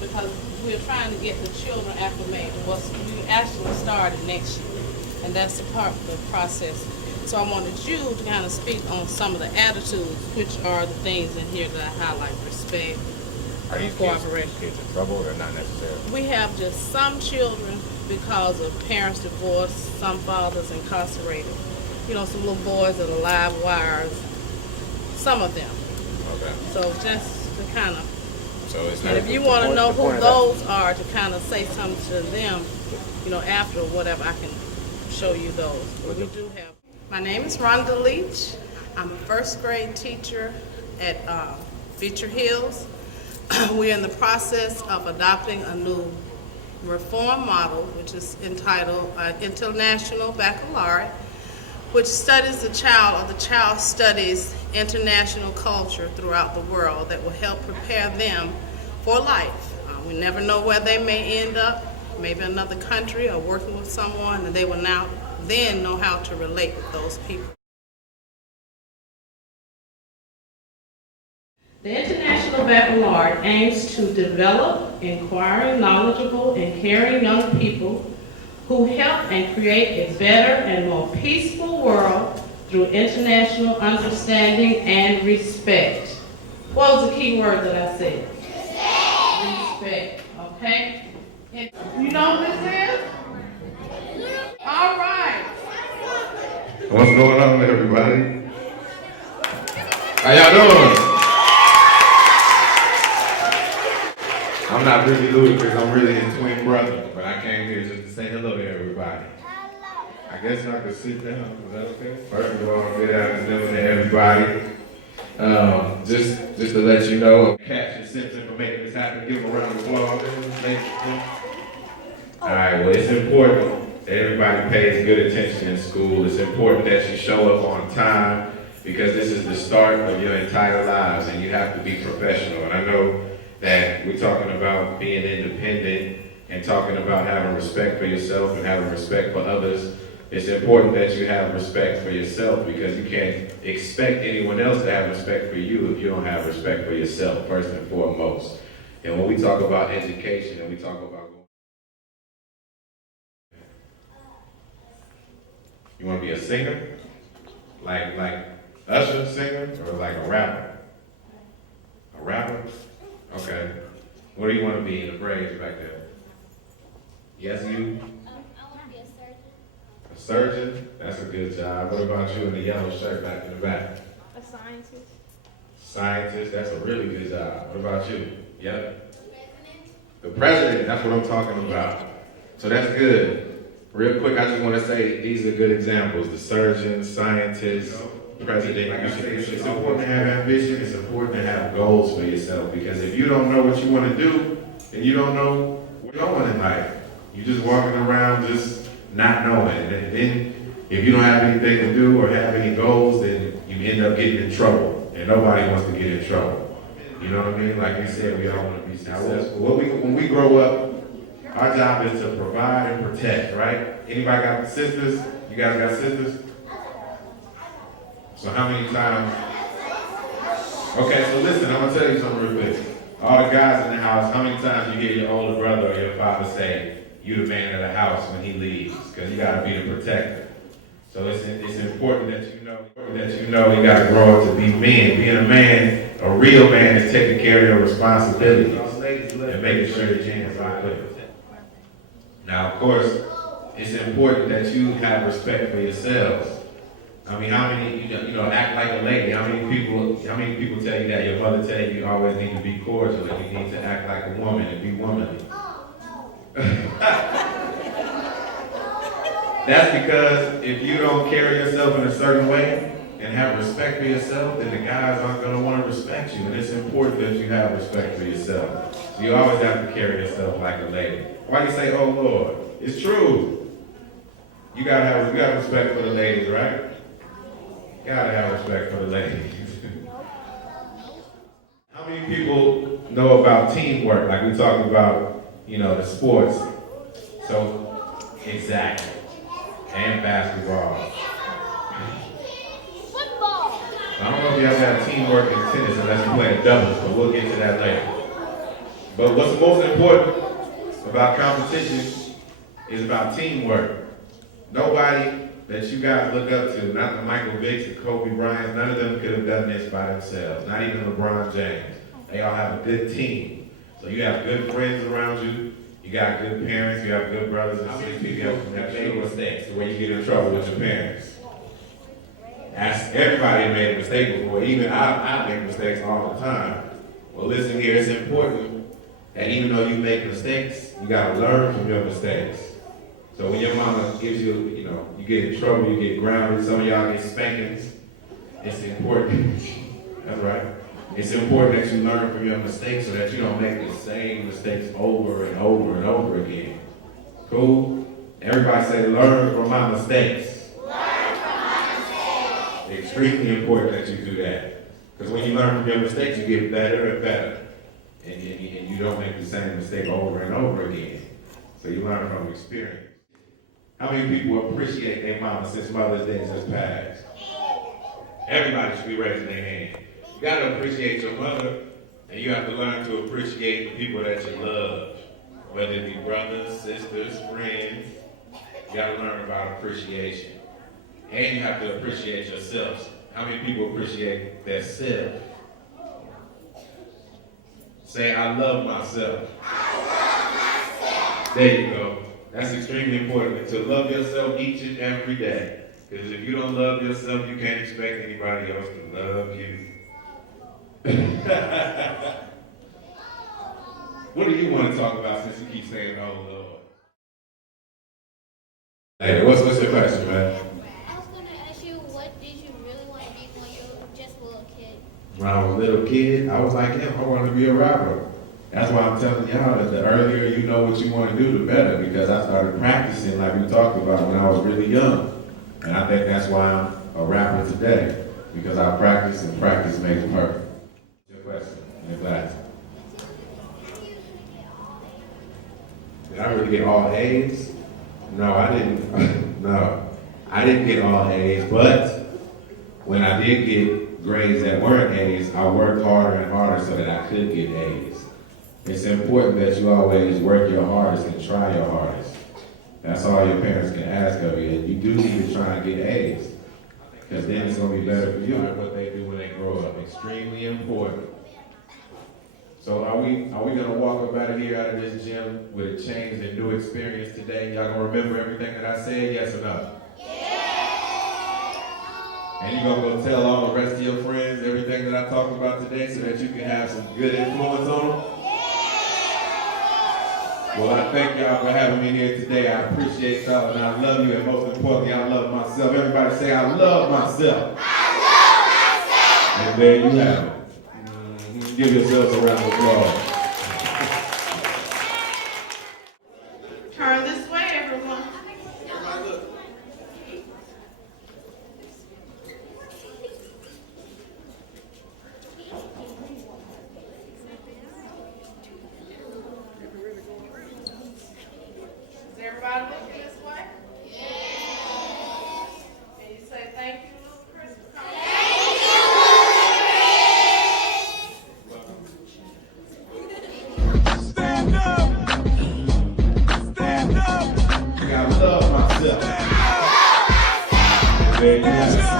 because we're trying to get the children acclimated. We actually started next year, and that's the part of the process. So I wanted you to kind of speak on some of the attitudes, which are the things in here that I highlight: respect, Are these kids in trouble or not necessarily? we have just some children because of parents divorced, some fathers incarcerated. You know, some little boys that are live wires, some of them. Okay. So just to kind of, So it's and not. if you want to know the point who of those are, to kind of say something to them, you know, after or whatever, I can show you those. But we do have. My name is Rhonda Leach. I'm a first grade teacher at Beecher Hills. We're in the process of adopting a new reform model, which is entitled International Baccalaureate, which studies the child, or the child studies international culture throughout the world that will help prepare them for life. We never know where they may end up, maybe another country or working with someone, and they will now then know how to relate with those people. The International Baccalaureate aims to develop inquiring, knowledgeable, and caring young people who help and create a better and more peaceful world through international understanding and respect. What was the key word that I said? Respect. Okay? You know what this is? All right. What's going on, everybody? How y'all doing? I'm not really Ludacris, I'm really his twin brother, but I came here just to say hello to everybody. I guess I could sit down, is that okay? First of all, good afternoon to everybody. Just to let you know, Cash and Simpson for making this happen. Give them a round of applause. All right, well, it's important that everybody pays good attention in school. It's important that you show up on time because this is the start of your entire lives and you have to be professional. And I know that we're talking about being independent and talking about having respect for yourself and having respect for others. It's important that you have respect for yourself because you can't expect anyone else to have respect for you if you don't have respect for yourself, first and foremost. And when we talk about education and we talk about you want to be a singer? Like Usher singer or like a rapper? A rapper? Okay. What do you want to be in the Braves back there? Yes, you? I want to be a surgeon. A surgeon? That's a good job. What about you in the yellow shirt back in the back? A scientist. Scientist? That's a really good job. What about you? Yep. President. The president, that's what I'm talking about. So that's good. Real quick, I just want to say these are good examples. The surgeon, scientist, president. Like I said, it's important to have ambition. It's important to have goals for yourself because if you don't know what you want to do, then you don't know where you're going in life. You're just walking around just not knowing. And then if you don't have anything to do or have any goals, then you end up getting in trouble. And nobody wants to get in trouble. You know what I mean? Like we said, we all want to be successful. When we grow up, our job is to provide and protect, right? Anybody got sisters? You guys got sisters? So how many times? Okay, so listen, I'm gonna tell you something real quick. All the guys in the house, how many times you hear your older brother or your father say, "You the man of the house" when he leaves? Because you gotta be the protector. So it's important that you know you gotta grow up to be men. Being a man, a real man, is taking care of your responsibilities and making sure that your hands are clear. Now, of course, it's important that you have respect for yourselves. I mean, how many, you know, act like a lady? How many people tell you that? Your mother tell you always need to be cordial and you need to act like a woman and be womanly. That's because if you don't carry yourself in a certain way and have respect for yourself, then the guys aren't going to want to respect you. And it's important that you have respect for yourself. So you always have to carry yourself like a lady. Why do you say, "Oh Lord"? It's true. You gotta respect for the ladies, right? You gotta have respect for the ladies. How many people know about teamwork? Like we talking about, you know, the sports. So, exactly. And basketball. Football. I don't know if you ever had teamwork in tennis unless you play doubles, but we'll get to that later. But what's most important about competition is about teamwork. Nobody that you guys look up to, not the Michael Vicks, the Kobe Bryants, none of them could have done this by themselves, not even LeBron James. They all have a good team. So you have good friends around you, you got good parents, you have good brothers and sisters, you have made mistakes, the way you get in trouble with your parents. Everybody made a mistake before, even I make mistakes all the time. Well, listen here, it's important that even though you make mistakes, you gotta learn from your mistakes. So when your mama gives you, you get in trouble, you get grounded, some of y'all get spankings, it's important, that's right. It's important that you learn from your mistakes so that you don't make the same mistakes over and over and over again. Cool? Everybody say, learn from my mistakes. Learn from my mistakes. It's extremely important that you do that. Because when you learn from your mistakes, you get better and better. And you don't make the same mistake over and over again. So you learn from experience. How many people appreciate their mama since Mother's Day just passed? Everybody should be raising their hand. You gotta appreciate your mother, and you have to learn to appreciate the people that you love. Whether it be brothers, sisters, friends, you gotta learn about appreciation. And you have to appreciate yourself. How many people appreciate their self? Say, I love myself. I love myself. There you go. That's extremely important, to love yourself each and every day. Because if you don't love yourself, you can't expect anybody else to love you. What do you want to talk about since you keep saying, oh Lord? Hey, what's your question, man? I was going to ask you, what did you really want to be when you were just a little kid? When I was a little kid, I was like him. I wanted to be a rapper. That's why I'm telling y'all that the earlier you know what you want to do, the better. Because I started practicing like we talked about when I was really young. And I think that's why I'm a rapper today. Because I practice and practice makes perfect. Your question in the class. Did I really get all A's? No, I didn't. No, I didn't get all A's. But when I did get grades that weren't A's, I worked harder and harder so that I could get A's. It's important that you always work your hardest and try your hardest. That's all your parents can ask of you. And you do need to try and get A's. Because then it's going to be better for you than what they do when they grow up. Extremely important. So are we going to walk up out of here, out of this gym, with a changed and new experience today? Y'all going to remember everything that I said, yes or no? Yeah! And you're going to go tell all the rest of your friends everything that I talked about today so that you can have some good influence on them? Well, I thank y'all for having me here today. I appreciate y'all and I love you, and most importantly, I love myself. Everybody say, I love myself. I love myself. And there you have it. Give yourselves a round of applause. Turn this way, everyone. Is everybody looking this way? Yes. And you say thank you, Ludacris, for coming. Stand up! Stand up! I love myself. There you have it.